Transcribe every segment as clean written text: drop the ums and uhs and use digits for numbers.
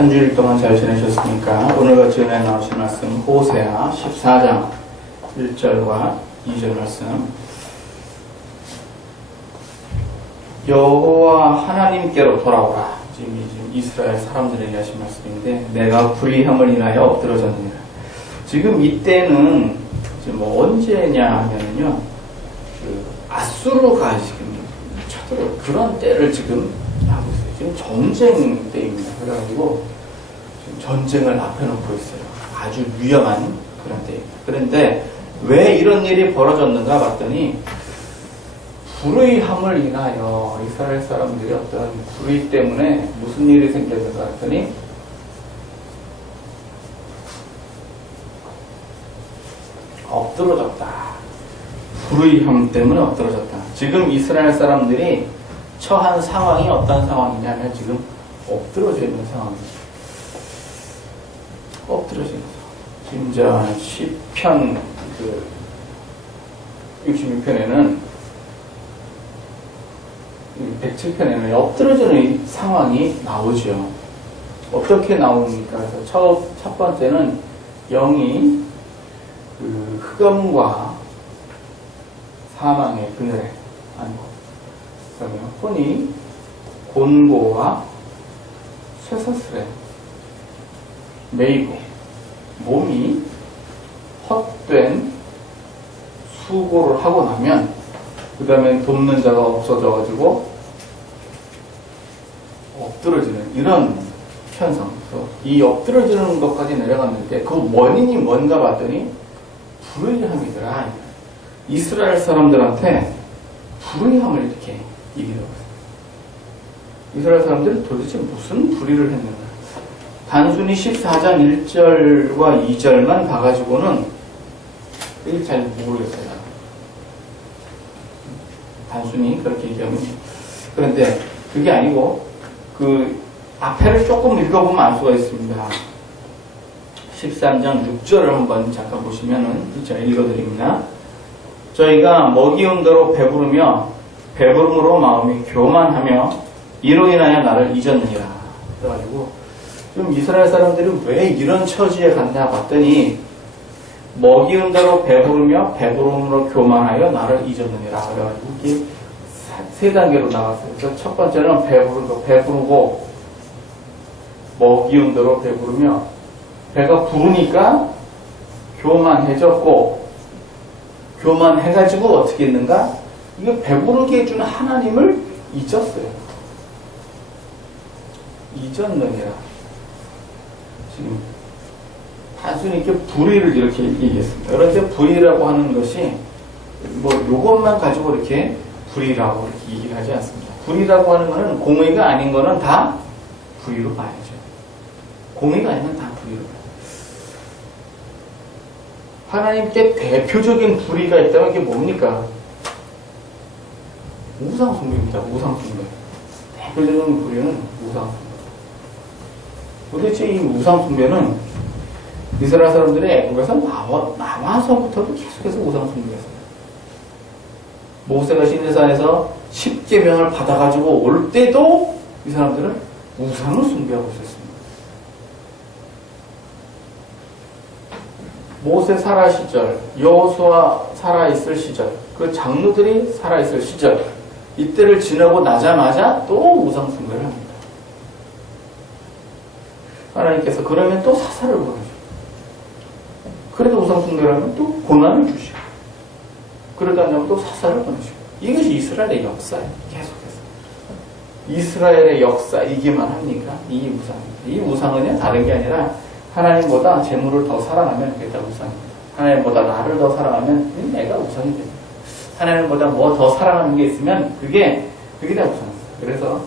한 주일 동안 잘 지내셨습니까? 오늘 같이 은혜 나오신 말씀 호세아 14장 1절과 2절 말씀. 여호와 하나님께로 돌아오라. 지금 이스라엘 사람들에게 하신 말씀인데, 내가 불의함을 인하여 엎드러졌느니라. 지금 이때는 지금 뭐 언제냐 하면요, 아수르가 지금 쳐들어 그런 때를 지금 하고 있어요. 지금 전쟁 때입니다. 그래가지고 지금 전쟁을 앞에 놓고 있어요. 아주 위험한 그런 때입니다. 그런데 왜 이런 일이 벌어졌는가 봤더니, 불의함을 인하여 이스라엘 사람들이 어떤 불의 때문에 무슨 일이 생겼는가 했더니, 엎드러졌다. 불의함 때문에 엎드러졌다. 지금 이스라엘 사람들이 처한 상황이 어떤 상황이냐면 지금 엎드러져 있는 상황입니다. 엎드러져 있는 상황. 지금 시편 66편에는 107편에는 엎드러지는 상황이 나오죠. 어떻게 나옵니까? 그래서 첫 번째는 영이 흑암과 사망의 그늘에 앉고, 그러면 혼이 곤고와 쇠사슬에 매이고, 몸이 헛된 수고를 하고 나면, 그 다음에 돕는 자가 없어져가지고 엎드러지는 이런 현상. 이 엎드러지는 것까지 내려갔는데 그 원인이 뭔가 봤더니 불의함이더라. 이스라엘 사람들한테 불의함을 이렇게 얘기하고 있어요. 이스라엘 사람들이 도대체 무슨 불의를 했는가? 단순히 14장 1절과 2절만 봐가지고는 이게 잘 모르겠어요. 단순히 그렇게 얘기하면. 그런데 그게 아니고 그 앞에를 조금 읽어보면 알 수가 있습니다. 13장 6절을 한번 잠깐 보시면은, 제가 읽어드립니다. 저희가 먹이온 대로 배부르며 배부름으로 마음이 교만하며 이로 인하여 나를 잊었느니라. 그래가지고 좀 이스라엘 사람들이 왜 이런 처지에 갔나 봤더니, 먹이온 대로 배부르며 배부름으로 교만하여 나를 잊었느니라. 그래가지고 이게 세 단계로 나갔어요. 그래서 첫 번째는 배부르고 먹이온 대로 배부르며, 배가 부르니까 교만해졌고, 교만해가지고 어떻게 했는가? 이거 배부르게 해주는 하나님을 잊었어요. 잊었느니라. 지금 단순히 이렇게 불의를 이렇게 얘기했습니다. 그런데 불의라고 하는 것이 뭐 요것만 가지고 이렇게 불의라고 이렇게 얘기를 하지 않습니다. 불의라고 하는 것은 공의가 아닌 거는 다 불의로 봐야죠. 공의가 아니면 다 불의로 봐야죠. 하나님께 대표적인 불의가 있다면 이게 뭡니까? 우상숭배입니다. 우상숭배. 대표적인 불의는 우상숭배. 도대체 이 우상숭배는 이스라엘 사람들이 애국에서 나와서부터도 계속해서 우상숭배했어요. 모세가 시내산에서 10계명을 받아가지고 올 때도 이 사람들은 우상을 숭배하고 있었습니다. 모세 살아 시절, 여호수아 살아있을 시절, 그 장로들이 살아있을 시절, 이때를 지나고 나자마자 또 우상 숭배를 합니다. 하나님께서 그러면 또 사사를 보내죠. 그래도 우상 숭배를 하면 또 고난을 주시고, 그러다 않으면 또 사사를 보내시고. 이것이 이스라엘의 역사예요. 계속해서 이스라엘의 역사이기만 합니까? 이 우상입니다. 이 우상은 다른 게 아니라, 하나님보다 재물을 더 사랑하면 그게 다 우상입니다. 하나님보다 나를 더 사랑하면 내가 우상이 됩니다. 하나님보다 뭐 더 사랑하는 게 있으면 그게 다 우상입니다. 그래서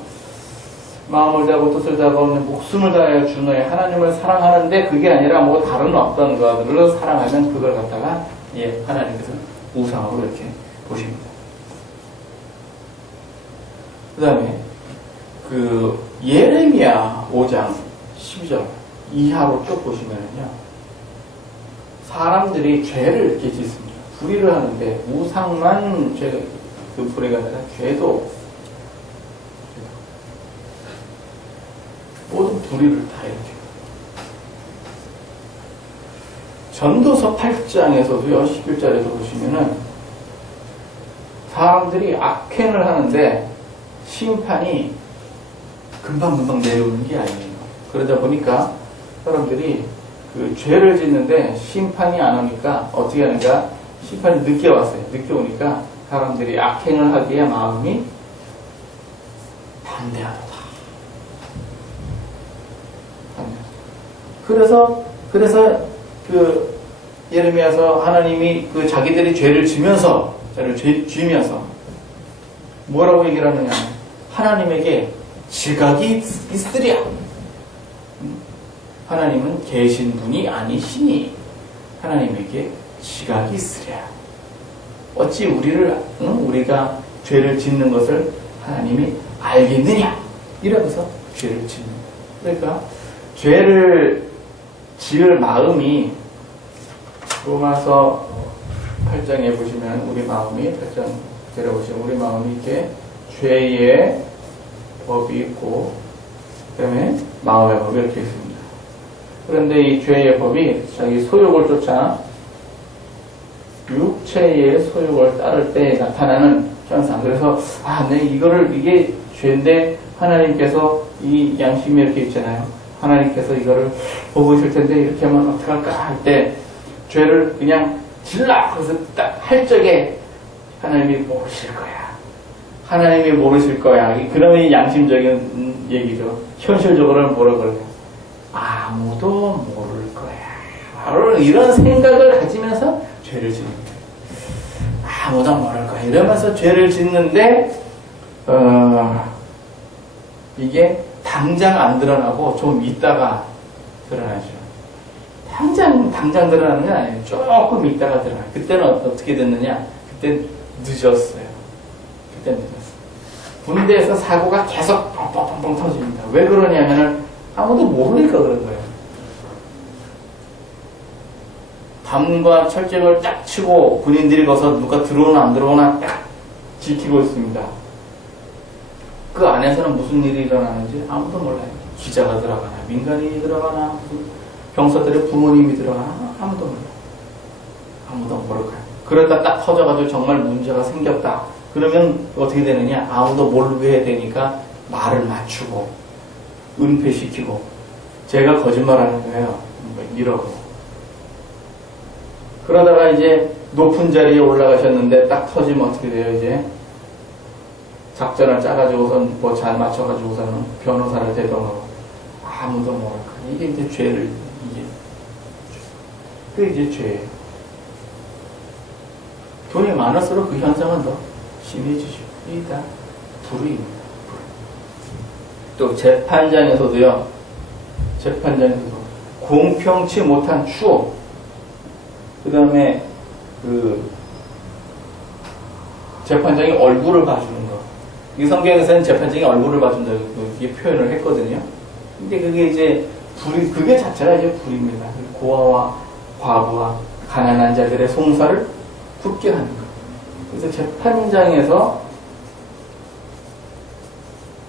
마음을 다하고 뜻을 다하고 목숨을 다하여 주 너의 하나님을 사랑하는데, 그게 아니라 뭐 다른 어떤 것들을 사랑하면 그걸 갖다가 하나님께서 우상으로 이렇게 보십니다. 그 다음에 예레미야 5장 12절 이하로 쭉 보시면은요, 사람들이 죄를 이렇게 짓습니다. 불의를 하는데 우상만 그 불의가 아니라 죄도 모든 불의를 다 이렇게 전도서 8장에서도요, 11절에서 보시면은 사람들이 악행을 하는데 심판이 금방금방 내려오는 게 아니에요. 그러다 보니까 사람들이 그 죄를 짓는데 심판이 안 오니까 어떻게 하는가? 심판이 늦게 왔어요. 늦게 오니까 사람들이 악행을 하기에 마음이 반대하다. 그래서 그 예레미야서 하나님이 그 자기들이 죄를 지면서 뭐라고 얘기를 하느냐? 하나님에게 지각이 있으랴. 하나님은 계신 분이 아니시니 하나님에게 지각이 있으랴. 어찌 우리가 죄를 짓는 것을 하나님이 알겠느냐? 이러면서 죄를 짓는 거예요. 그러니까 죄를 지을 마음이 로마서 8장에 보시면 우리 마음이 8장 들어보시면 우리 마음이 이렇게 죄의 법이 있고 그다음에 마음의 법이 이렇게 있습니다. 그런데 이 죄의 법이 자기 소욕을 쫓아 육체의 소욕을 따를 때 나타나는 현상. 그래서 이게 죄인데 하나님께서 이 양심이 이렇게 있잖아요. 하나님께서 이거를 보고 있을 텐데 이렇게 하면 어떡할까 할 때 죄를 그냥 질라 그래서 딱 할 적에 하나님이 모르실 거야. 하나님이 모르실 거야. 그러면 양심적인 얘기죠. 현실적으로는 뭐라 그래요? 아무도 모를 거야. 바로 이런 생각을 가지면서 죄를 짓는 거예요. 아무도 모를 거야. 이러면서 죄를 짓는데 이게 당장 안 드러나고 좀 있다가 드러나죠. 당장 드러나는 건 아니에요. 조금 있다가 드러나요. 그때는 어떻게 됐느냐? 그때는 늦었어요. 군대에서 사고가 계속 뻥뻥뻥 터집니다. 왜 그러냐면은 아무도 모르니까 그런 거예요. 담과 철책을 딱 치고 군인들이 가서 누가 들어오나 안 들어오나 딱 지키고 있습니다. 그 안에서는 무슨 일이 일어나는지 아무도 몰라요. 기자가 들어가나, 민간인이 들어가나, 병사들의 부모님이 들어가나, 아무도 몰라요. 아무도 모를 거예요. 그러다 딱 터져가지고 정말 문제가 생겼다. 그러면 어떻게 되느냐? 아무도 모르게 해야 되니까 말을 맞추고, 은폐시키고, 제가 거짓말하는 거예요. 이러고. 그러다가 이제 높은 자리에 올라가셨는데 딱 터지면 어떻게 돼요, 이제? 작전을 짜가지고선 뭐 잘 맞춰가지고서는 변호사를 대동하고 아무도 모를 거야. 이게 이제 죄를 그게 이제 죄예요. 돈이 많을수록 그 현상은 더 심해지죠. 이게 다 불의입니다. 또 재판장에서도 공평치 못한 추억, 그 다음에 그 재판장이 얼굴을 봐주는 거. 이 성경에서는 재판장이 얼굴을 봐준다고 이렇게 표현을 했거든요. 근데 그게 이제 그게 자체가 이제 불입니다. 고아와 과부와 가난한 자들의 송사를 굳게 하는 거. 그래서 재판장에서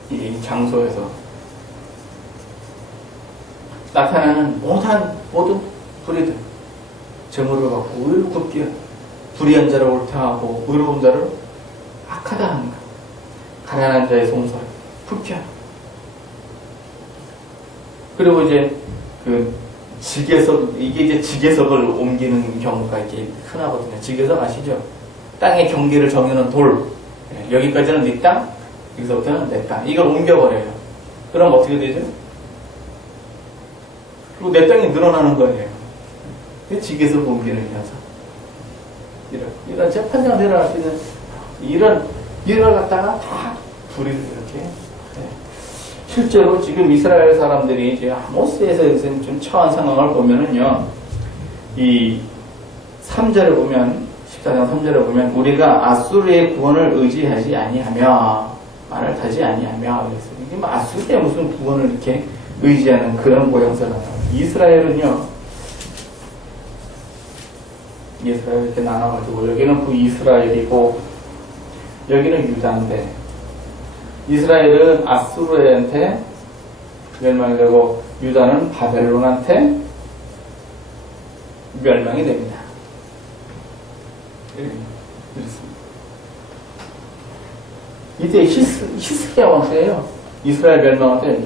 이 장소에서 나타나는 모든 불의들, 재물을 받고 의를 굳게 하는, 불의한 자를 옳다 하고 의로운 자를 악하다 하는 거. 가난한 자의 송사를 굳게 하는 거. 그리고 이제 이게 이제 지계석을 옮기는 경우가 이렇게 흔하거든요. 지계석 아시죠? 땅의 경계를 정해놓은 돌. 여기까지는 네 땅, 여기서부터는 내 땅. 이걸 옮겨버려요. 그럼 어떻게 되죠? 그리고 내 땅이 늘어나는 거예요. 지계석 옮기는 현상. 이런 재판장 내려갈 수 있는 이걸 갖다가 다 불의를 이렇게. 실제로 지금 이스라엘 사람들이 이제 아모스에서 좀 처한 상황을 보면은요, 이 3절에 보면, 14장 3절에 보면, 우리가 아수르의 구원을 의지하지 아니하며, 말을 타지 아니하며, 그랬어요. 이게 뭐 아수르에 무슨 구원을 이렇게 의지하는 그런 모양새가 나와요. 이스라엘은요, 이스라엘 이렇게 나눠가지고, 여기는 북이스라엘이고, 여기는 유다인데, 이스라엘은 아수르한테 멸망이 되고 유다는 바벨론한테 멸망이 됩니다. 그렇습니다. 이때 히스기야 왕때예요. 이스라엘 멸망할 때.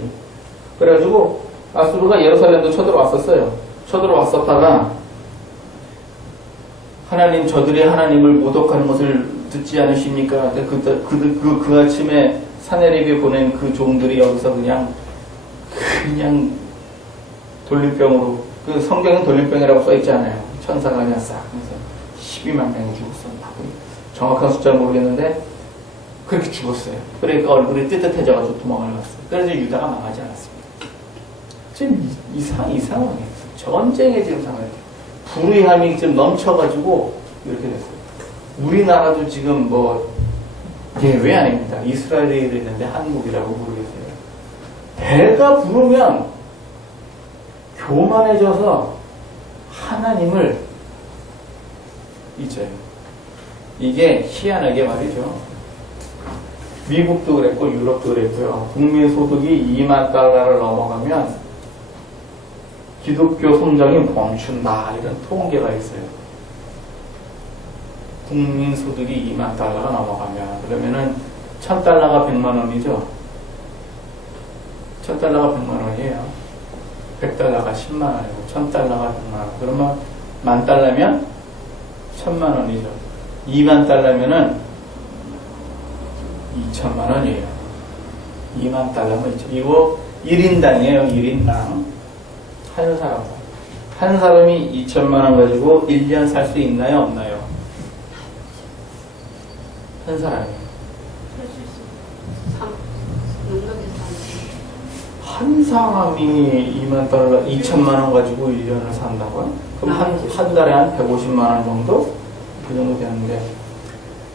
그래가지고 아수르가 예루살렘도 쳐들어왔었어요. 쳐들어왔었다가 하나님, 저들이 하나님을 모독하는 것을 듣지 않으십니까? 그 아침에 사내립에 보낸 그 종들이 여기서 그냥 돌림병으로, 그 성경은 돌림병이라고 써있잖아요. 천사가 그냥 싹 해서 12만 명이 죽었었다고. 정확한 숫자는 모르겠는데 그렇게 죽었어요. 그러니까 얼굴이 뜨뜻해져가지고 도망을 갔어요. 그래서 유다가 망하지 않았습니다. 지금 이 상황이에요. 전쟁의 지금 상황이에요. 불의함이 지금 넘쳐가지고 이렇게 됐어요. 우리나라도 지금 예외 아닙니다. 이스라엘이 이랬는데 한국이라고 모르겠어요. 배가 부르면 교만해져서 하나님을 잊어요. 이게 희한하게 말이죠. 미국도 그랬고 유럽도 그랬고요. 국민 소득이 2만 달러를 넘어가면 기독교 성장이 멈춘다, 이런 통계가 있어요. 국민 소득이 2만 달러가 넘어가면, 그러면은 1000달러가 100만 원이죠. 1000달러가 100만 원이에요. 100달러가 10만 원이고 1000달러가 100만 원. 그러면 10,000달러면 1000만 원이죠. 2만 달러면은 2천만 원이에요. 2만 달러면 이거 1인당이에요. 1인당. 한 사람이 2천만 원 가지고 1년 살 수 있나요? 없나요? 한 사람이. 한 사람이 2만 달러, 2천만 원 가지고 1년을 산다고요? 그럼 한 달에 한 150만 원 정도? 그 정도 되는데,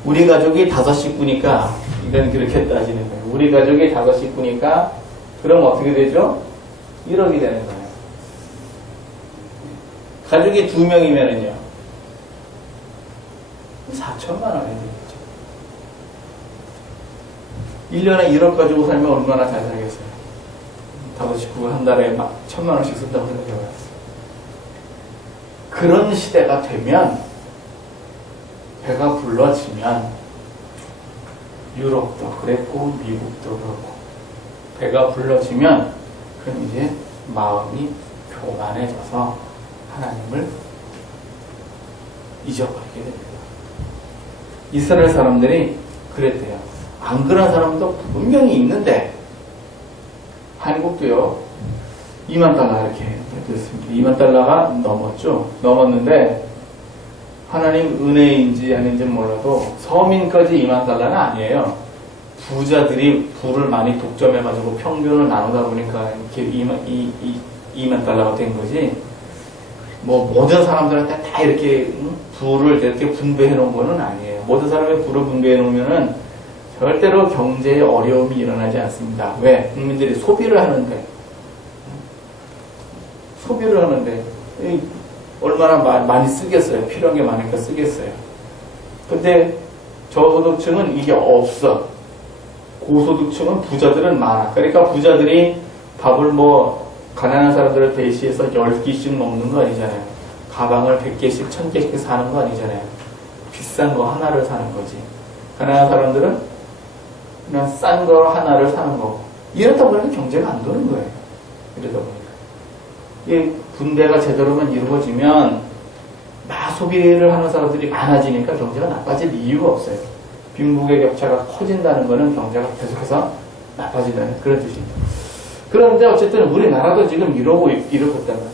우리 가족이 5식구니까, 이건 그렇게 따지는 거예요. 우리 가족이 5식구니까, 그럼 어떻게 되죠? 1억이 되는 거예요. 가족이 2명이면은요, 4천만 원이 되겠죠. 1년에 1억 가지고 살면 얼마나 잘 살겠어요? 5식구가 한 달에 막 1,000만 원씩 쓴다고 생각해봐요. 그런 시대가 되면, 배가 불러지면, 유럽도 그랬고, 미국도 그렇고, 배가 불러지면, 그럼 이제 마음이 교만해져서 하나님을 잊어버리게 됩니다. 이스라엘 사람들이 그랬대요. 안 그런 사람도 분명히 있는데, 한국도요, 2만 달러 이렇게 됐습니다. 2만 달러가 넘었죠. 넘었는데, 하나님 은혜인지 아닌지 몰라도 서민까지 2만 달러는 아니에요. 부자들이 부를 많이 독점해가지고 평균을 나누다 보니까 이렇게 2만 달러가 된 거지. 모든 사람들한테 다 이렇게 부를 이렇게 분배해 놓은 거는 아니에요. 모든 사람의 부를 분배해 놓으면은 절대로 경제에 어려움이 일어나지 않습니다. 왜? 국민들이 소비를 하는데 얼마나 많이 쓰겠어요. 필요한 게 많으니까 쓰겠어요. 근데 저소득층은 이게 없어. 고소득층은 부자들은 많아. 그러니까 부자들이 밥을 가난한 사람들을 대시해서 10끼씩 먹는 거 아니잖아요. 가방을 100개씩, 1000개씩 사는 거 아니잖아요. 비싼 거 하나를 사는 거지. 가난한 사람들은 그냥 싼 거 하나를 사는 거고. 이러다 보니까 경제가 안 도는 거예요. 이러다 보니까. 이 분배가 제대로만 이루어지면 소비를 하는 사람들이 많아지니까 경제가 나빠질 이유가 없어요. 빈부의 격차가 커진다는 거는 경제가 계속해서 나빠진다는 그런 뜻입니다. 그런데 어쨌든 우리나라도 지금 이러고 있단 말이에요.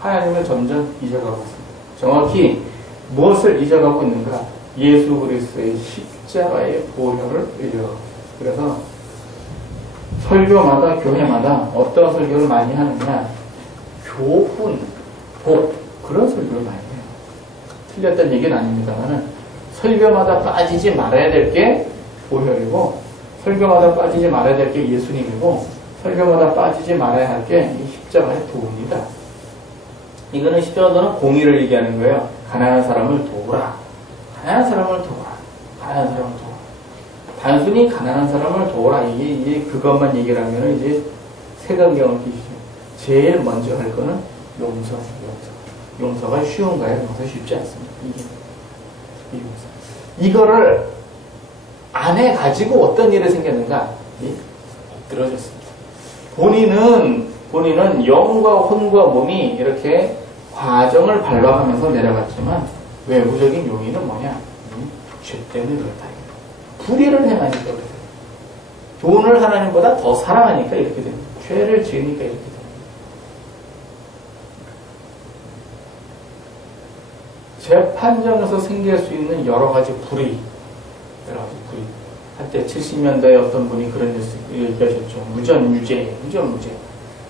하나님을 점점 잊어가고 있습니다. 정확히 무엇을 잊어가고 있는가? 예수 그리스도의 십자가의 보혈을 잊어가고 있습니다. 그래서 설교마다 교회마다 어떤 설교를 많이 하느냐? 교훈, 복 그런 설교를 많이 해요. 틀렸다는 얘기는 아닙니다만은 설교마다 빠지지 말아야 될 게 보혈이고 설교마다 빠지지 말아야 될 게 예수님이고 설교마다 빠지지 말아야 할 게 이 십자가의 도입니다. 이거는 십자가는 공의를 얘기하는 거예요. 가난한 사람을 도우라. 가난한 사람을 도우라. 가난한 사람을 도우라. 단순히 가난한 사람을 도우라. 이게 그것만 얘기를 하면 이제 색안경을 끼시죠. 제일 먼저 할 거는 용서. 용서가 쉬운가요? 용서 쉽지 않습니다. 이 용서. 이거를 안 해가지고 어떤 일이 생겼는가? 엎드러졌습니다. 본인은 영과 혼과 몸이 이렇게 과정을 밟아가면서 내려갔지만 외부적인 요인은 뭐냐? 죄 때문에 그렇다. 불의를 행하니까 그래요. 돈을 하나님보다 더 사랑하니까 이렇게 됩니다. 죄를 지으니까 이렇게 됩니다. 재판정에서 생길 수 있는 여러 가지 불의. 한때 70년대에 어떤 분이 그런 얘기하셨죠. 무전무죄.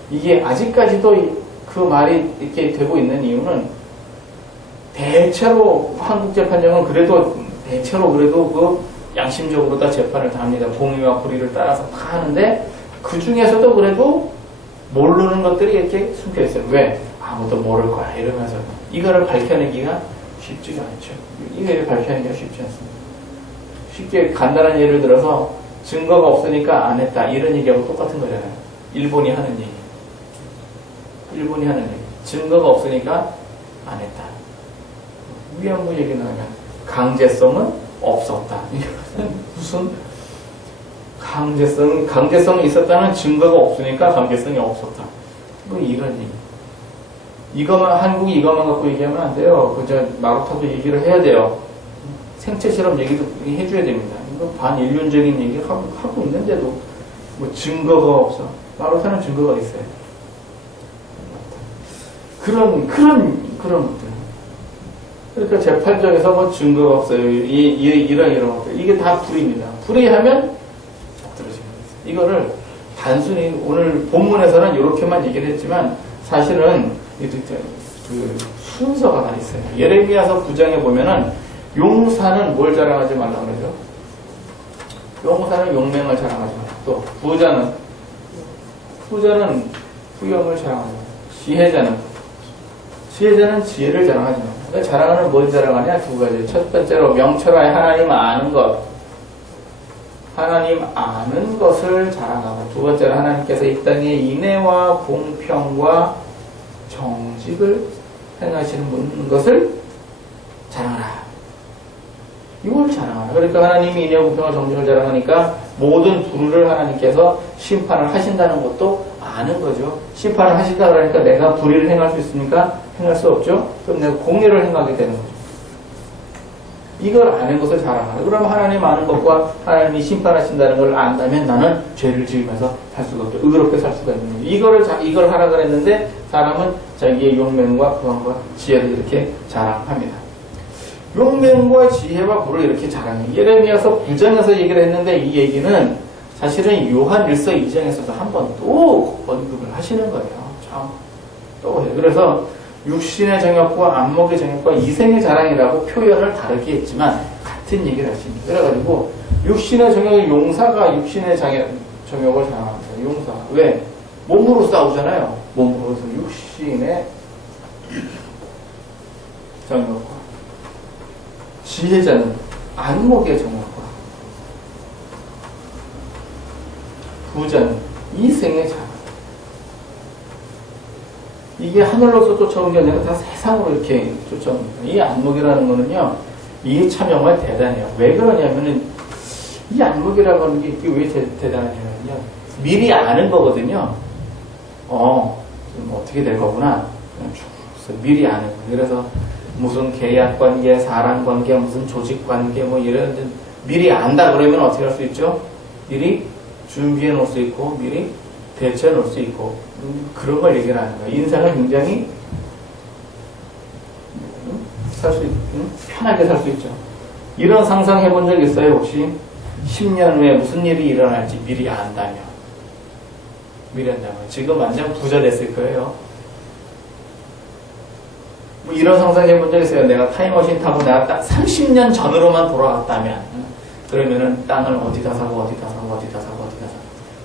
이게 아직까지도 그 말이 이렇게 되고 있는 이유는 대체로 한국 재판정은 대체로 그 양심적으로 다 재판을 다 합니다. 공의와 불의를 따라서 다 하는데 그 중에서도 그래도 모르는 것들이 이렇게 숨겨 있어요. 왜? 아무도 모를 거야 이러면서 이거를 밝혀내기가 쉽지가 않죠. 이거를 밝혀내기가 쉽지 않습니다. 쉽게 간단한 예를 들어서 증거가 없으니까 안 했다 이런 얘기하고 똑같은 거잖아요. 일본이 하는 얘기. 증거가 없으니까 안 했다. 위안부 얘기 나오면 강제성은 없었다. 무슨 강제성이 있었다는 증거가 없으니까 강제성이 없었다. 뭐 이런 얘기. 한국이 이것만 갖고 얘기하면 안 돼요. 그저 마루타도 얘기를 해야 돼요. 생체 실험 얘기도 해줘야 됩니다. 이거 반인륜적인 얘기 하고 있는데도 뭐 증거가 없어. 마루타는 증거가 있어요. 그런 것들. 그러니까 재판정에서 뭐 증거가 없어요. 이런 것들. 이게 다 불의입니다. 불의하면 엎드러지는 거예요. 이거를 단순히 오늘 본문에서는 이렇게만 얘기를 했지만 사실은 그 순서가 다 있어요. 예레미야서 9장에 보면은 용사는 뭘 자랑하지 말라고 그러죠? 용사는 용맹을 자랑하지 말라. 또 부자는 후염을 자랑하지 말라. 지혜자는 지혜를 자랑하지 말라. 그러니까 자랑하는 뭘 자랑하냐? 두 가지. 첫 번째로 명철하여 하나님 아는 것. 하나님 아는 것을 자랑하고 두 번째로 하나님께서 이 땅에 인애와 공평과 정직을 행하시는 것을 자랑하라. 이걸 자랑하라. 그러니까 하나님이 인애와 공평과 정직을 자랑하니까 모든 불의를 하나님께서 심판을 하신다는 것도 아는 거죠. 심판을 하신다 그러니까 내가 불의를 행할 수 있습니까? 행할 수 없죠. 그럼 내가 공의를 행하게 되는 거죠. 이걸 아는 것을 자랑하라. 그럼 하나님 아는 것과 하나님이 심판하신다는 걸 안다면 나는 죄를 지으면서 살 수가 없죠. 의롭게 살 수가 있는 거죠. 이걸 하라 그랬는데 사람은 자기의 용맹과 구원과 지혜를 이렇게 자랑합니다. 용맹과 지혜와 불을 이렇게 자랑해요. 예레미야서 9장에서 얘기를 했는데 이 얘기는 사실은 요한 1서 2장에서도 한 번 또 언급을 하시는 거예요. 참 또 해요. 그래서 육신의 정욕과 안목의 정욕과 이생의 자랑이라고 표현을 다르게 했지만 같은 얘기를 하십니다. 그래가지고 육신의 정욕의 용사가 육신의 정욕을 자랑합니다. 용사. 왜? 몸으로 싸우잖아요. 몸으로서 육신의 정욕과 지혜자는 안목의 정욕과 부자는 이생의 자랑. 이게 하늘로서 쫓아온 게 아니라 다 세상으로 이렇게 쫓아옵니다. 이 안목이라는 거는요, 이게 참 정말 대단해요. 왜 그러냐면은, 이 안목이라고 하는 게 이게 왜 대단하냐면요, 미리 아는 거거든요. 좀 어떻게 될 거구나. 미리 아는 거예요. 그래서 무슨 계약 관계, 사람 관계, 무슨 조직 관계, 뭐 이런, 미리 안다 그러면 어떻게 할 수 있죠? 미리 준비해 놓을 수 있고, 미리 대처해 놓을 수 있고, 그런 걸 얘기를 하는 거예요. 인생을 굉장히 편하게 살 수 있죠. 이런 상상해 본 적 있어요, 혹시? 10년 후에 무슨 일이 일어날지 미리 안다면. 지금 완전 부자 됐을 거예요. 뭐 이런 상상해 본 적 있어요. 내가 타임머신 타고 내가 딱 30년 전으로만 돌아왔다면. 그러면은 땅을 어디다 사고.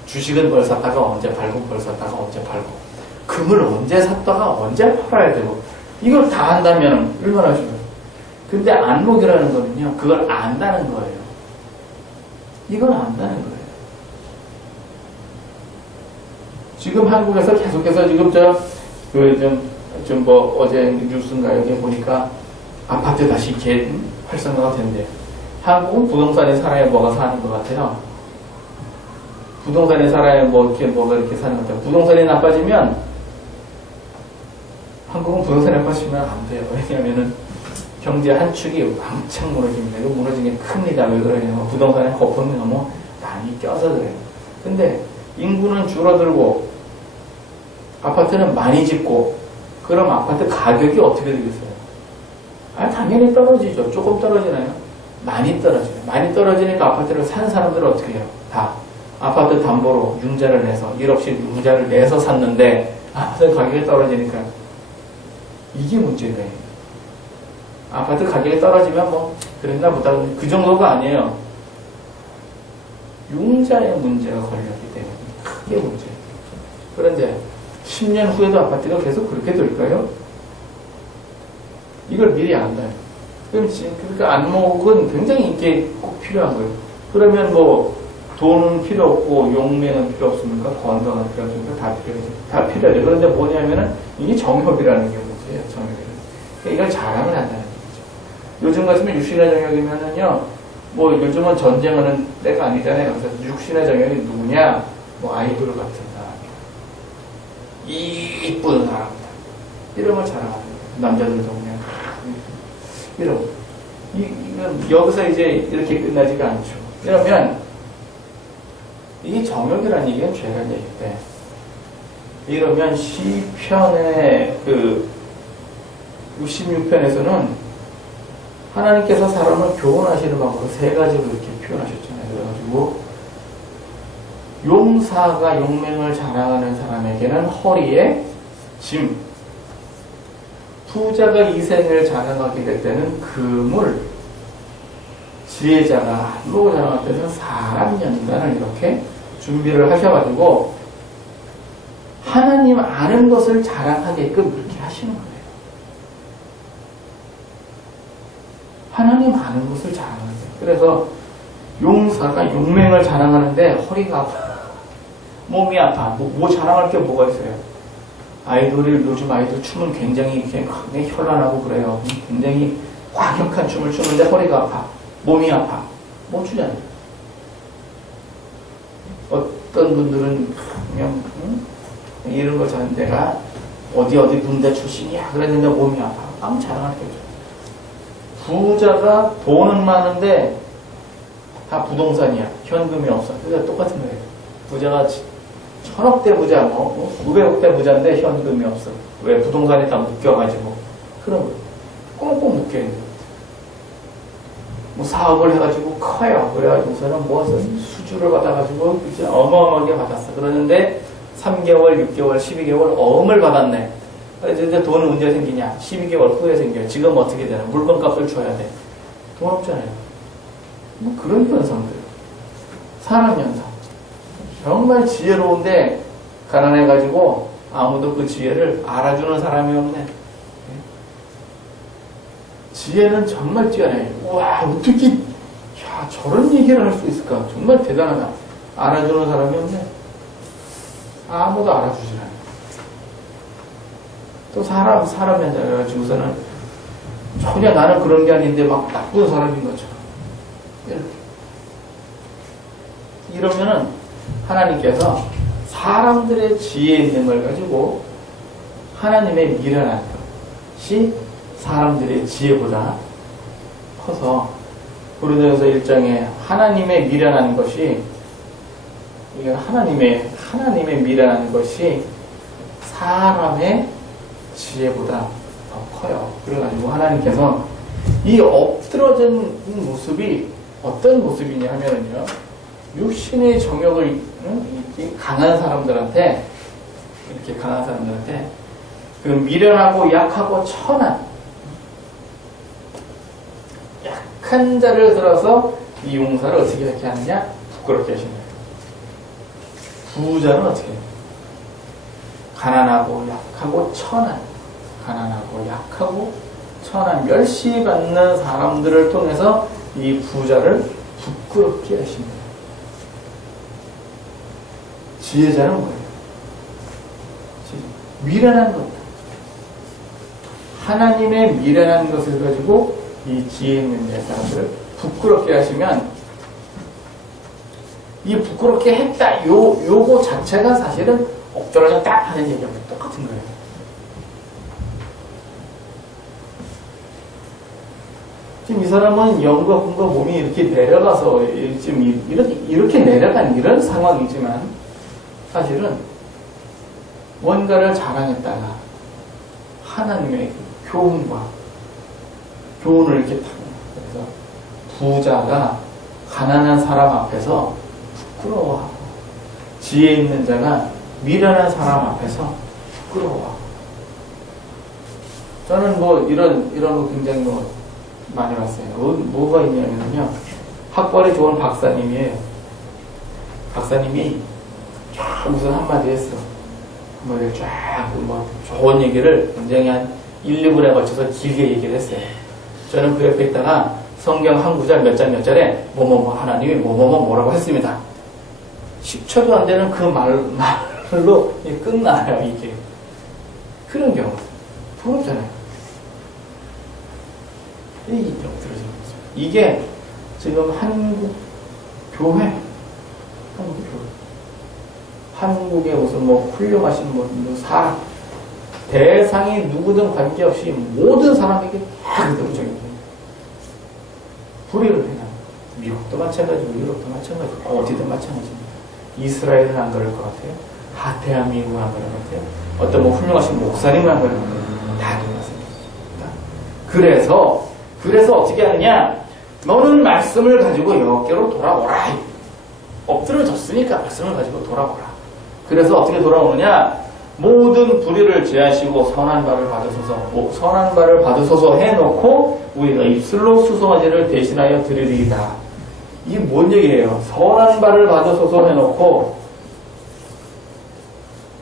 주식은 벌 샀다가 언제 팔고, 벌 샀다가 언제 팔고, 금을 언제 샀다가 언제 팔아야 되고, 이걸 다 안다면 얼마나 좋아요. 근데 안목이라는 거는요, 그걸 안다는 거예요. 이걸 안다는 거예요. 지금 한국에서 계속해서 지금 요즘 뭐 어제 뉴스인가 여기 보니까 아파트 다시 이렇게 활성화가 된대. 한국은 부동산에 살아야 뭐가 사는 것 같아요. 부동산에 살아야 뭐 이렇게 뭐가 이렇게 사는 것 같아요. 부동산이 나빠지면 한국은 부동산이 나빠지면 안 돼요. 왜냐하면은 경제 한 축이 왕창 무너집니다. 이거 무너지는 게 큽니다. 왜 그러냐면 부동산에 거품이 너무 많이 껴서 그래요. 근데 인구는 줄어들고 아파트는 많이 짓고 그럼 아파트 가격이 어떻게 되겠어요? 당연히 떨어지죠. 조금 떨어지나요? 많이 떨어져요. 많이 떨어지니까 아파트를 사는 사람들은 어떻게 해요? 다 아파트 담보로 융자를 내서 1억씩 융자를 내서 샀는데 아파트 가격이 떨어지니까 이게 문제예요. 아파트 가격이 떨어지면 뭐 그랬나 보다 그 정도가 아니에요. 융자의 문제가 걸렸기 때문에 크게 문제예요. 그런데 10년 후에도 아파트가 계속 그렇게 될까요? 이걸 미리 안다요. 그러니까 안목은 굉장히 이게 꼭 필요한 거예요. 그러면 뭐 돈은 필요 없고 용맹은 필요 없습니까? 건강은 필요 없습니까? 다 필요하죠. 다 필요하죠. 그런데 뭐냐면은 이게 정협이라는 게 문제예요. 정협이라는. 그러니까 이걸 자랑을 한다는 얘기죠. 요즘 같으면 육신의 정협이면은요, 뭐 요즘은 전쟁하는 때가 아니잖아요. 그래서 육신의 정협이 누구냐? 뭐 아이돌 같은 사람, 이쁜 사람들 이런 걸 자랑하는 거예요. 남자들도 그냥 이런. 이건 여기서 이제 이렇게 끝나지가 않죠. 그러면 이게 정욕이라는 얘기는 죄가 얘기인데 이러면 시편의 그 66편에서는 하나님께서 사람을 교훈하시는 방법으로 세 가지로 이렇게 표현하셨잖아요. 그래가지고 용사가 용맹을 자랑하는 사람에게는 허리에 짐, 부자가 이생을 자랑하게 될 때는 그물, 지혜자가 안목을 자랑할 때는 사람 연단을 이렇게 준비를 하셔가지고 하나님 아는 것을 자랑하게끔 그렇게 하시는 거예요. 하나님 아는 것을 자랑하세요. 그래서 용사가 용맹을 자랑하는데 허리가 아파, 몸이 아파. 뭐 자랑할 게 뭐가 있어요? 아이돌이 요즘 아이돌 춤은 굉장히 현란하고 그래요. 굉장히 과격한 춤을 추는데 허리가 아파, 몸이 아파. 못 추잖아요. 어떤 분들은 그냥 이런 거 자는 데가 어디 군대 출신이야 그랬는데 몸이 아파. 아무 자랑할 게 없죠. 부자가 돈은 많은데 다 부동산이야. 현금이 없어. 그러니까 똑같은 거예요. 부자가 1000억대 부자, 900억대 부자인데 현금이 없어. 왜? 부동산에 다 묶여가지고. 그런 거. 꽁꽁 묶여있는 거. 뭐 사업을 해가지고 커요. 그래가지고서는 뭐 수주를 받아가지고 이제 어마어마하게 받았어. 그러는데 3개월, 6개월, 12개월 어음을 받았네. 이제 돈은 언제 생기냐? 12개월 후에 생겨요. 지금 어떻게 되나? 물건값을 줘야 돼. 돈 없잖아요. 뭐 그런 현상들. 사람 현상. 정말 지혜로운데 가난해가지고 아무도 그 지혜를 알아주는 사람이 없네. 지혜는 정말 뛰어나요. 와, 어떻게 저런 얘기를 할 수 있을까? 정말 대단하다. 알아주는 사람이 없네. 아무도 알아주질 않아요. 또 사람 현장해가지고서는 전혀 나는 그런 게 아닌데 막 나쁜 사람인 것처럼 이러면은 하나님께서 사람들의 지혜 있는 걸 가지고 하나님의 미련한 것이 사람들의 지혜보다 커서 고린도전서 1장에 하나님의 미련한 것이 이게 하나님의 미련한 것이 사람의 지혜보다 더 커요. 그래가지고 하나님께서 이 엎드러진 모습이 어떤 모습이냐 하면은요, 육신의 정욕을 강한 사람들한테 이렇게 강한 사람들한테 그 미련하고 약하고 천한 약한 자를 들어서 이 용사를 어떻게 이렇게 하느냐? 부끄럽게 하시는 거예요. 부자는 어떻게 해요? 가난하고 약하고 천한, 가난하고 약하고 천한 멸시받는 사람들을 통해서 이 부자를 부끄럽게 하십니다. 지혜자는 뭐예요? 미련한 것. 하나님의 미련한 것을 가지고 이 지혜 있는 사람들을 부끄럽게 하시면, 이 부끄럽게 했다, 요거 자체가 사실은 엎드러졌다 하는 얘기하고 똑같은 거예요. 지금 이 사람은 영과 꿈과 몸이 이렇게 내려가서 지금 이렇게 내려간 이런 상황이지만 사실은 뭔가를 자랑했다가 하나님의 교훈을 이렇게 타고, 그래서 부자가 가난한 사람 앞에서 부끄러워하고 지혜 있는 자가 미련한 사람 앞에서 부끄러워하고. 저는 이런 거 굉장히 많이 봤어요. 뭐가 있냐면요, 학벌이 좋은 박사님이에요. 박사님이 무슨 한마디 했어. 한마디 쫙 좋은 얘기를 굉장히 한 1, 2분에 걸쳐서 길게 얘기를 했어요. 저는 그 옆에 있다가 성경 한 구절 몇 절에 뭐뭐뭐 하나님이 뭐뭐뭐 뭐라고 했습니다. 10초도 안 되는 그 말로 끝나요, 이게. 그런 경우 부럽잖아요. 이게 지금 한국의 무슨 훌륭하신 사람, 대상이 누구든 관계없이 모든 사람에게 다 긍정적입니다. 불의를 행하는, 미국도 마찬가지고 유럽도 마찬가지고 어디든 마찬가지입니다. 이스라엘은 안 그럴 것 같아요. 대한민국은 안 그럴 것 같아요. 어떤 훌륭하신 목사님은 안 그럴 것 같아요. 다 그렇습니다. 그래서 어떻게 하느냐? 너는 말씀을 가지고 여기로 돌아오라. 엎드려졌으니까 말씀을 가지고 돌아오라. 그래서 어떻게 돌아오느냐? 모든 불의를 제하시고 선한 바를 받으소서 해놓고 우리가 입술로 수송아지를 대신하여 드리리이다. 이게 뭔 얘기예요? 선한 바를 받으소서 해놓고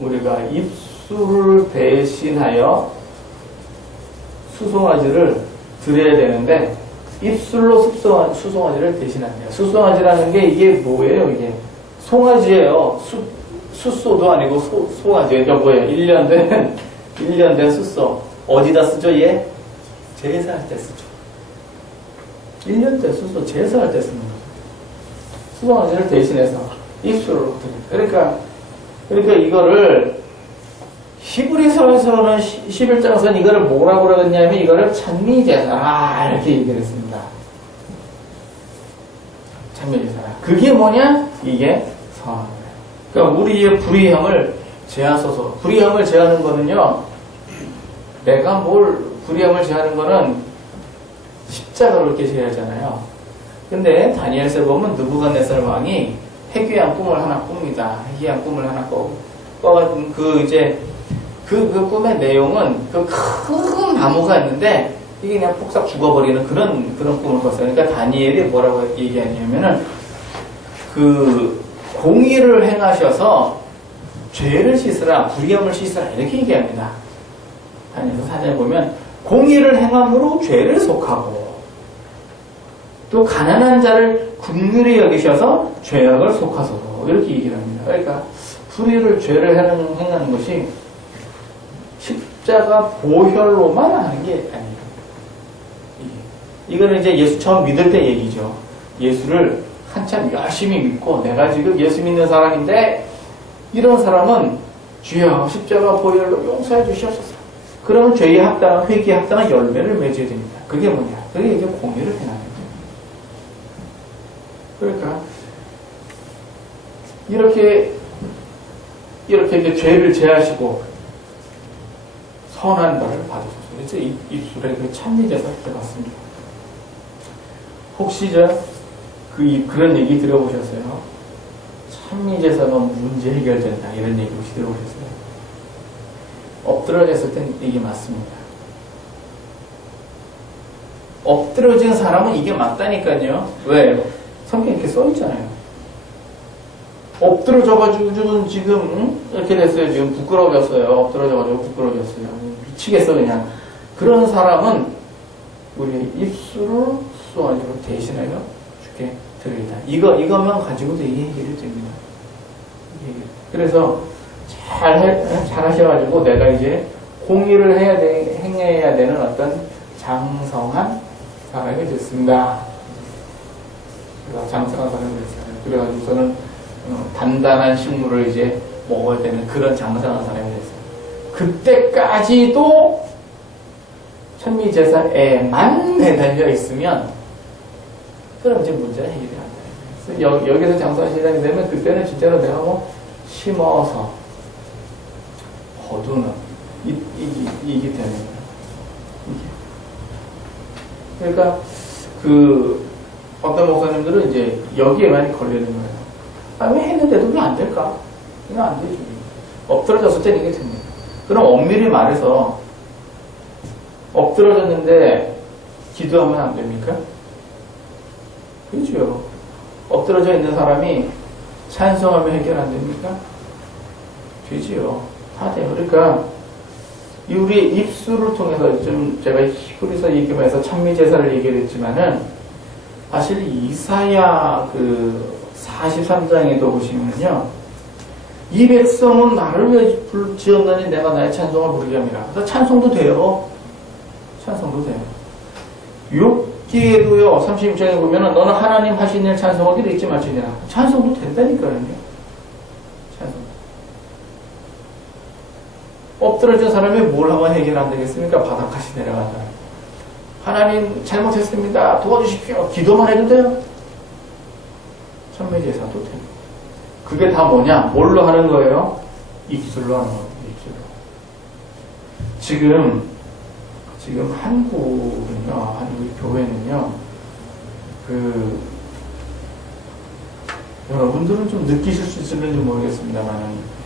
우리가 입술을 대신하여 수송아지를 드려야 되는데, 입술로 수송아지를 대신한대요. 수송아지라는 게 이게 뭐예요? 이게 송아지예요. 숫소도 아니고 송아지예요. 이게 뭐예요? 1년 된 숫소. 어디다 쓰죠? 얘? 제사할 때 쓰죠. 1년 된 숫소 제사할 때 쓰는 거죠. 수송아지를 대신해서 입술로 드립니다. 그러니까 이거를 히브리서에서는 11장에서는 이거를 뭐라고 그러겠냐면 이거를 찬미제사라 이렇게 얘기를 했습니다. 찬미제사라. 그게 뭐냐? 이게 선한 거예요. 그러니까 우리의 불의함을 제하소서. 불의함을 제하는 거는요, 내가 불의함을 제하는 거는 십자가로 이렇게 제하잖아요. 근데 다니엘서에 보면 느부갓네살 왕이 해괴한 꿈을 하나 꿉니다. 해괴한 꿈을 하나 꿔. 그 꿈의 내용은 그 큰 나무가 있는데 이게 그냥 폭삭 죽어버리는 그런 꿈을 꿨어요. 그러니까 다니엘이 뭐라고 얘기하냐면은 그 공의를 행하셔서 죄를 씻으라, 불의함을 씻으라 이렇게 얘기합니다. 다니엘서 4장에 보면 공의를 행함으로 죄를 속하고 또 가난한 자를 긍휼히 여기셔서 죄악을 속하소서 이렇게 얘기를 합니다. 그러니까 불의를 죄를 행하는 것이 십자가 보혈로만 하는 게 아니에요. 이거는 이제 예수 처음 믿을 때 얘기죠. 예수를 한참 열심히 믿고 내가 지금 예수 믿는 사람인데 이런 사람은 주여 십자가 보혈로 용서해 주시옵소서. 그러면 죄에 합당한 회개에 합당한 열매를 맺어야 됩니다. 그게 뭐냐? 그게 이제 공의를 행하는 거예요. 그러니까 이렇게 이제 죄를 제하시고 선한 바를 받으소서. 그래서 입술에 그 찬미제사 들어갔습니다. 혹시 그런 얘기 들어보셨어요? 찬미제사가 문제 해결된다 이런 얘기 혹시 들어보셨어요? 엎드러졌을 땐 이게 맞습니다. 엎드러진 사람은 이게 맞다니까요. 왜? 성경에 이렇게 써있잖아요. 엎드러져가지고 지금 이렇게 됐어요. 지금 부끄러워졌어요. 엎드러져가지고 부끄러워졌어요. 미치겠어 그냥. 그런 사람은 우리 입술을 수송아지로 대신하여 주께 드리리다. 이것만 가지고도 이게 해결이 됩니다. 그래서 잘 하셔가지고 내가 이제 공의를 행해야 되는 어떤 장성한 사람이 됐습니다. 그래서 장성한 사람이 됐어요. 그래가지고서는 단단한 식물을 이제 먹어야 되는 그런 장성한 사람이 됐어요. 그때까지도 천미제사에만 매달려 있으면 그럼 이제 문제가 해결이 안 돼요. 그래서 여기서 장성한 시장이 되면 그때는 진짜로 내가 뭐 심어서 거두는 이게 되는 거예요. 그러니까 어떤 목사님들은 이제 여기에 많이 걸리는 거예요. 아, 왜 했는데도 왜 안 될까? 이거 안 되지. 엎드러졌을 땐 이게 됩니다. 그럼 엄밀히 말해서 엎드러졌는데 기도하면 안 됩니까? 그렇죠. 엎드러져 있는 사람이 찬송하면 해결 안 됩니까? 되지요. 다 돼요. 그러니까 우리의 입술을 통해서 좀 제가 히브리서 얘기하면서 찬미제사를 얘기했지만은 사실 이사야 43장에도 보시면요, 이 백성은 나를 왜 지었나니 내가 나의 찬송을 부르게 함이라. 그래서 찬송도 돼요. 찬송도 돼요. 욥기에도요 36장에 보면은 너는 하나님 하신 일 찬송하기를 잊지 말지니라. 찬송도 된다니까요. 찬송. 엎드러진 사람이 뭘 하면 해결 안 되겠습니까? 바닥까지 내려간다. 하나님 잘못했습니다. 도와주십시오. 기도만 해도 돼요. 천매제사도 돼요. 그게 다 뭐냐? 뭘로 하는 거예요? 입술로 하는 거예요. 입술로. 지금 한국은요, 한국 교회는요, 여러분들은 좀 느끼실 수 있을는지 모르겠습니다만,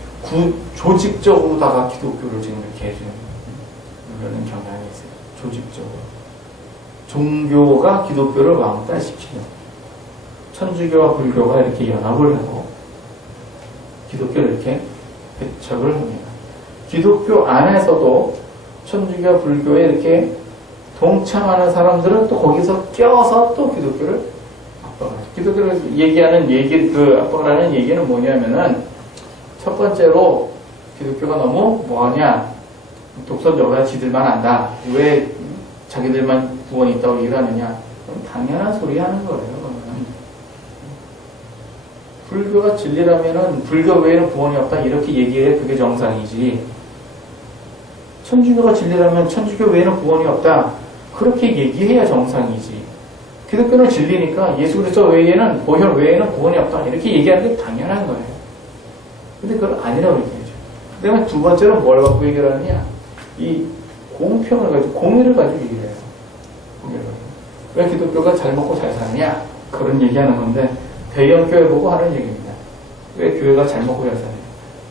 조직적으로다가 기독교를 지금 이렇게 해주는 그런 경향이 있어요. 조직적으로. 종교가 기독교를 왕따시키는, 천주교와 불교가 이렇게 연합을 하고 기독교를 이렇게 배척을 합니다. 기독교 안에서도 천주교와 불교에 이렇게 동참하는 사람들은 또 거기서 껴서 또 기독교를 압박하죠. 기독교를 얘기하는 압박을 하는 얘기는 뭐냐면은, 첫 번째로 기독교가 너무 뭐하냐, 독선적으로 지들만 안다. 왜 자기들만 구원이 있다고 일하느냐. 당연한 소리 하는 거예요. 불교가 진리라면은 불교 외에는 구원이 없다 이렇게 얘기해. 그게 정상이지. 천주교가 진리라면 천주교 외에는 구원이 없다 그렇게 얘기해야 정상이지. 기독교는 진리니까 예수 그리스도 외에는, 보혈 외에는 구원이 없다 이렇게 얘기하는 게 당연한 거예요. 근데 그걸 아니라고 얘기하죠. 그 다음에 두 번째로 뭘 갖고 얘기를 하느냐, 이 공평을 가지고, 공의를 가지고 얘기를 해요. 공의를 가지고. 왜 기독교가 잘 먹고 잘 사느냐, 그런 얘기하는 건데, 대형교회 보고 하는 얘기입니다. 왜 교회가 잘 먹고 잘 사느냐.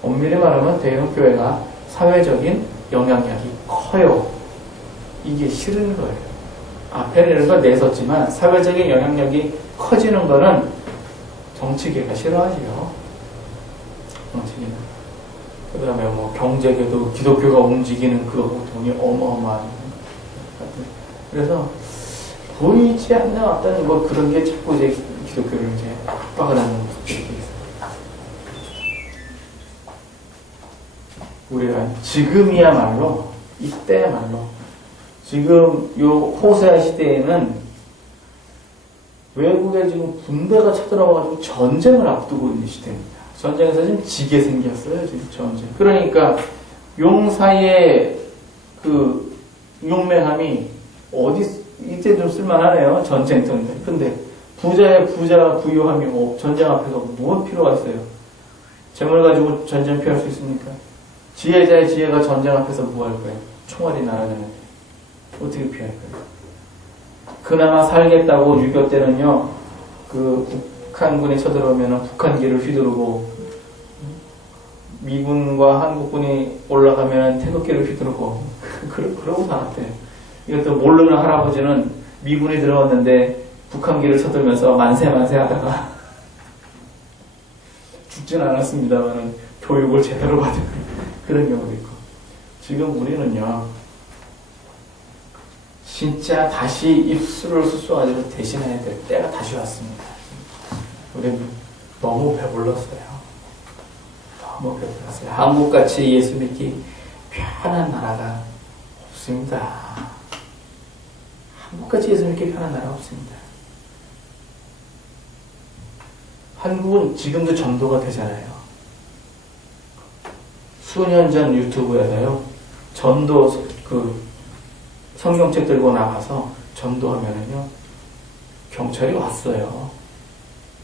엄밀히 말하면 대형교회가 사회적인 영향력이 커요. 이게 싫은 거예요. 앞에는 이런 걸 내섰지만 사회적인 영향력이 커지는 거는 정치계가 싫어하지요. 정치계는. 그 다음에 뭐 경제계도 기독교가 움직이는 그 돈이 어마어마한. 그래서 보이지 않는 어떤 뭐 그런 게 자꾸 이제 기독교를 이제 압박을 하는 모습들이 있어요. 우리가 지금이야말로, 이때야말로, 지금 요 호세아 시대에는 외국에 지금 군대가 쳐들어와가지고 전쟁을 앞두고 있는 시대입니다. 전쟁에서 지금 지게 생겼어요, 지금 전쟁. 그러니까 용사의 그 용맹함이 이제 좀 쓸만하네요, 전쟁터인데. 근데 부자의 부유함이 전쟁 앞에서 무엇 필요가 있어요? 재물 가지고 전쟁 피할 수 있습니까? 지혜자의 지혜가 전쟁 앞에서 뭐 할 거예요? 총알이 날아가는데 어떻게 피할 거예요? 그나마 살겠다고 6.25 때는요, 그 북한군이 쳐들어오면 북한기를 휘두르고, 미군과 한국군이 올라가면 태극기를 휘두르고, 그러고 살았대. 이것도 모르는 할아버지는 미군이 들어왔는데 북한기를 쳐들면서 만세 하다가 죽진 않았습니다만은 교육을 제대로 받은 그런 경우도 있고. 지금 우리는요, 진짜 다시 입술을 수수가지고 대신해야 될 때가 다시 왔습니다. 우리는 너무 배불렀어요. 너무 배불렀어요. 한국같이 예수 믿기 편한 나라가 없습니다. 한국까지 해서 이렇게 편한 나라가 없습니다. 한국은 지금도 전도가 되잖아요. 수년 전 유튜브에서요, 전도, 성경책 들고 나가서 전도하면은요, 경찰이 왔어요.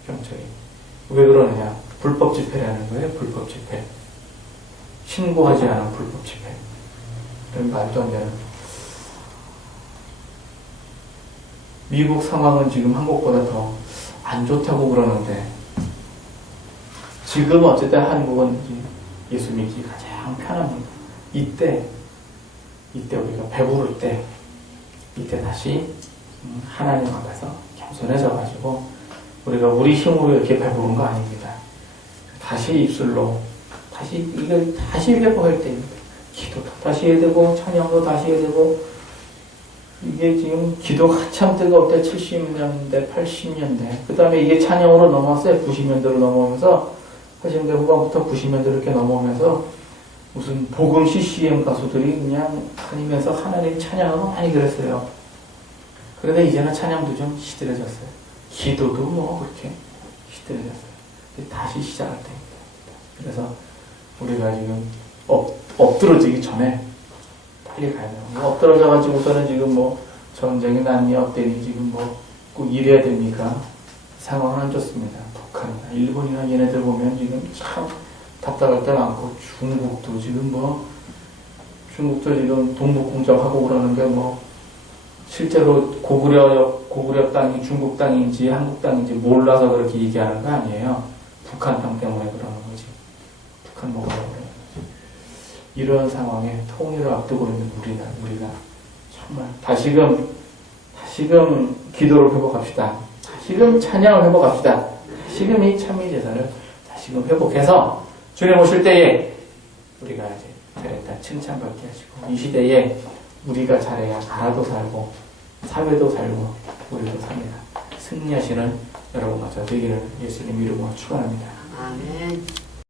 경찰이. 왜 그러느냐? 불법 집회라는 거예요, 불법 집회. 신고하지 않은 불법 집회. 그런 말도 안 되는. 미국 상황은 지금 한국보다 더 안 좋다고 그러는데, 지금 어쨌든 한국은 예수 믿기 가장 편합니다. 이때 우리가 배부를 때, 이때 다시 하나님 앞에서 겸손해져가지고, 우리가 우리 힘으로 이렇게 배부른 거 아닙니다. 다시 입술로, 이걸 다시 회복할 때입니다. 기도도 다시 해야 되고, 찬양도 다시 해야 되고, 이게 지금 기도가 한참 뜨거울 때 70년대, 80년대, 그 다음에 이게 찬양으로 넘어왔어요. 90년대로 넘어오면서, 80년대 후반부터 90년대 이렇게 넘어오면서, 무슨 복음 CCM 가수들이 그냥 다니면서 하나님 찬양하고 많이 그랬어요. 그런데 이제는 찬양도 좀 시들해졌어요. 기도도 뭐 그렇게 시들해졌어요. 다시 시작할 때입니다. 그래서 우리가 지금 엎드러지기 전에 빨리 가야 돼요. 엎드러져가지고서는 지금 뭐 전쟁이 났니 어때니 지금 뭐 꼭 이래야 됩니까? 상황은 안 좋습니다. 북한이나 일본이나 얘네들 보면 지금 참 답답할 때 많고, 중국도 지금 중국도 지금 동북공정하고 그러는 게 실제로 고구려 땅이 중국 땅인지 한국 땅인지 몰라서 그렇게 얘기하는 거 아니에요. 북한 땅 때문에 그러는 거지. 북한 먹으려고 그러는 거지. 이런 상황에 통일을 앞두고 있는 우리가 정말 다시금 기도를 회복합시다. 다시금 찬양을 회복합시다. 다시금 이 찬미제사를 다시금 회복해서 주님 오실 때에 우리가 이제 잘했다 칭찬받게 하시고, 이 시대에 우리가 잘해야 나라도 살고 사회도 살고 우리도 삽니다. 승리하시는 여러분과 저 되기를 예수님 이름으로 축원합니다. 아멘.